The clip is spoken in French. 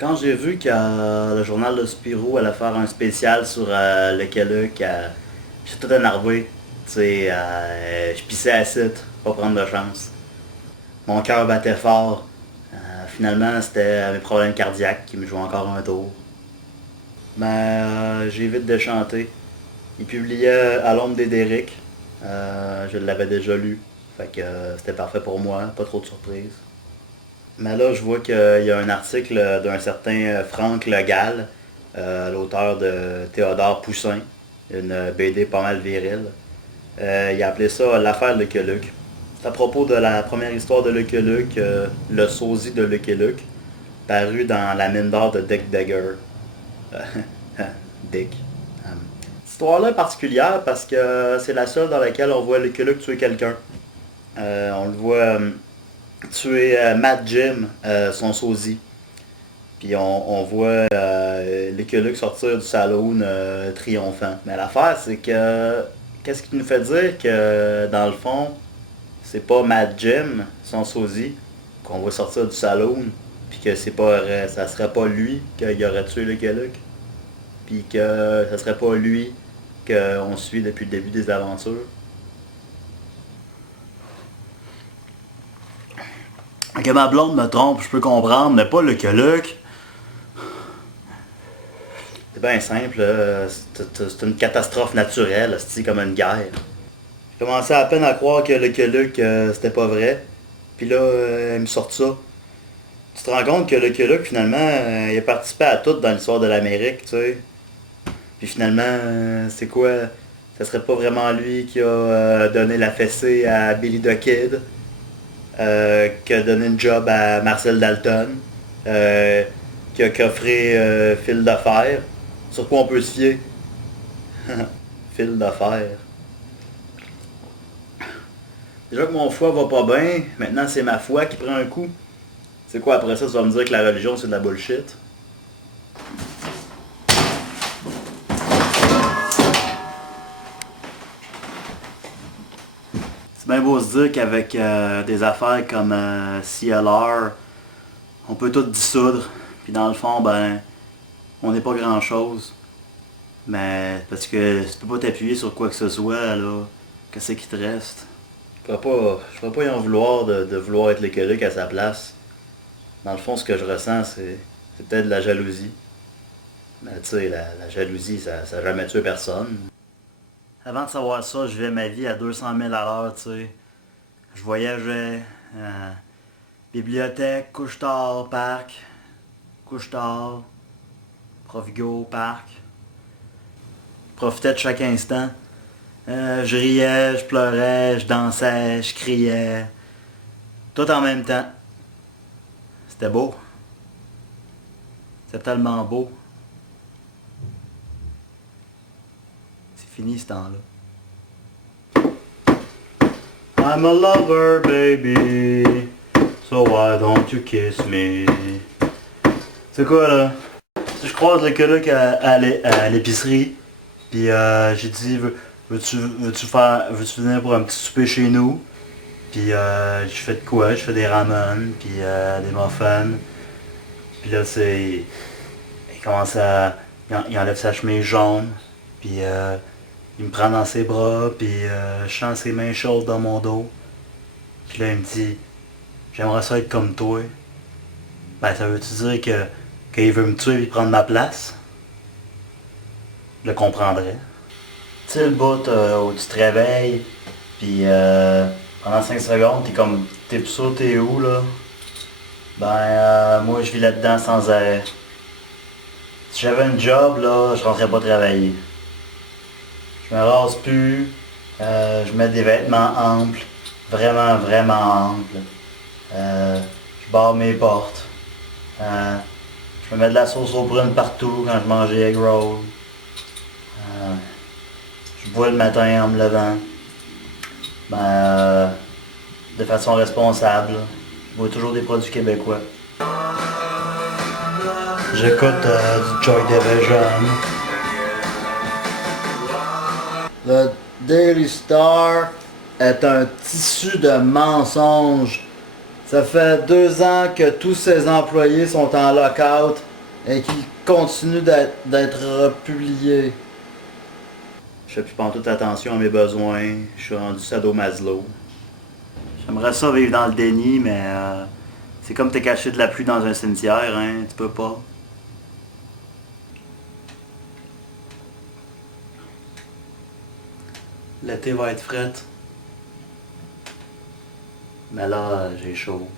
Quand j'ai vu que le journal de Spirou allait faire un spécial sur le Québec, j'étais tout énervé. Tu sais, je pissais à site, pas prendre de chance. Mon cœur battait fort. Finalement, c'était mes problèmes cardiaques qui me jouaient encore un tour. J'ai vite déchanté. Il publiait À l'ombre des Derrick. Je l'avais déjà lu. Fait que c'était parfait pour moi, pas trop de surprises. Mais là, je vois qu'il y a un article d'un certain Franck Legal, l'auteur de Théodore Poussin, une BD pas mal virile. Il a appelé ça l'affaire Lucky Luke. C'est à propos de la première histoire de Lucky Luke, le sosie de Lucky Luke, paru dans la mine d'or de Dick Dagger. Dick. Cette histoire-là est particulière parce que c'est la seule dans laquelle on voit Lucky Luke tuer quelqu'un. On le voit tuer Matt Jim, son sosie. Puis on voit Lucky Luke sortir du saloon triomphant. Mais l'affaire, c'est que qu'est-ce qui nous fait dire que dans le fond, c'est pas Matt Jim, son sosie, qu'on voit sortir du saloon, puis que c'est pas ça serait pas lui qui aurait tué Lucky Luke, puis que ça serait pas lui qu'on suit depuis le début des aventures. Que ma blonde me trompe, je peux comprendre, mais pas Lucky Luke. C'est bien simple, c'est une catastrophe naturelle, c'est comme une guerre. J'ai commencé à peine à croire que Lucky Luke, c'était pas vrai. Puis là, il me sort ça. Tu te rends compte que Lucky Luke, finalement, il a participé à tout dans l'histoire de l'Amérique, tu sais. Puis finalement, c'est quoi? Ça serait pas vraiment lui qui a donné la fessée à Billy the Kid, qui a donné une job à Marcel Dalton, qui a coffré Fil de fer. Sur quoi on peut se fier? Fil de fer. Déjà que mon foie va pas bien, maintenant c'est ma foi qui prend un coup. C'est quoi après ça, tu vas me dire que la religion c'est de la bullshit? C'est bien beau se dire qu'avec des affaires comme CLR, on peut tout dissoudre. Puis dans le fond, ben, on n'est pas grand chose. Mais parce que tu peux pas t'appuyer sur quoi que ce soit, là. Qu'est-ce qui te reste? Je pourrais pas y en vouloir de vouloir être l'écolique à sa place. Dans le fond, ce que je ressens, c'est peut-être de la jalousie. Mais tu sais, la jalousie, ça a jamais tué personne. Avant de savoir ça, je vivais ma vie à 200 000 à l'heure, tu sais. Je voyageais, bibliothèque, couche-tard, parc, couche-tard, Provigo, parc. Je profitais de chaque instant. Je riais, je pleurais, je dansais, je criais. Tout en même temps. C'était beau. C'était tellement beau. C'est fini ce temps-là. I'm a lover, baby. So why don't you kiss me? C'est quoi là? Si je croise le coloc à l'épicerie, puis j'ai dit veux-tu venir pour un petit souper chez nous? Puis je fais de quoi? Je fais des ramen, puis des muffins. Puis là c'est. Il commence à. Il enlève sa chemise jaune, puis il me prend dans ses bras, puis je sens ses mains chaudes dans mon dos. Puis là il me dit j'aimerais ça être comme toi. Ben ça veut-tu dire qu'il veut me tuer et prendre ma place? Je le comprendrais. Tu sais le bout où tu te réveilles, puis pendant 5 secondes, t'es plus sûr t'es où là? Moi je vis là-dedans sans arrêt. Si j'avais un job là, je rentrais pas travailler. Je me rase plus, je mets des vêtements amples, vraiment vraiment amples. Je barre mes portes. Je me mets de la sauce aux prunes partout quand je mange des egg rolls. Je bois le matin en me levant. De façon responsable. Je bois toujours des produits québécois. J'écoute du Joy Division. Le Daily Star est un tissu de mensonges. Ça fait 2 ans que tous ses employés sont en lock-out et qui continue d'être republié. Je fais plus pantoute attention à mes besoins. Je suis rendu sadomaso. J'aimerais ça vivre dans le déni, mais c'est comme t'es caché de la pluie dans un cimetière, hein, tu peux pas. L'été va être fret. Mais là, j'ai chaud.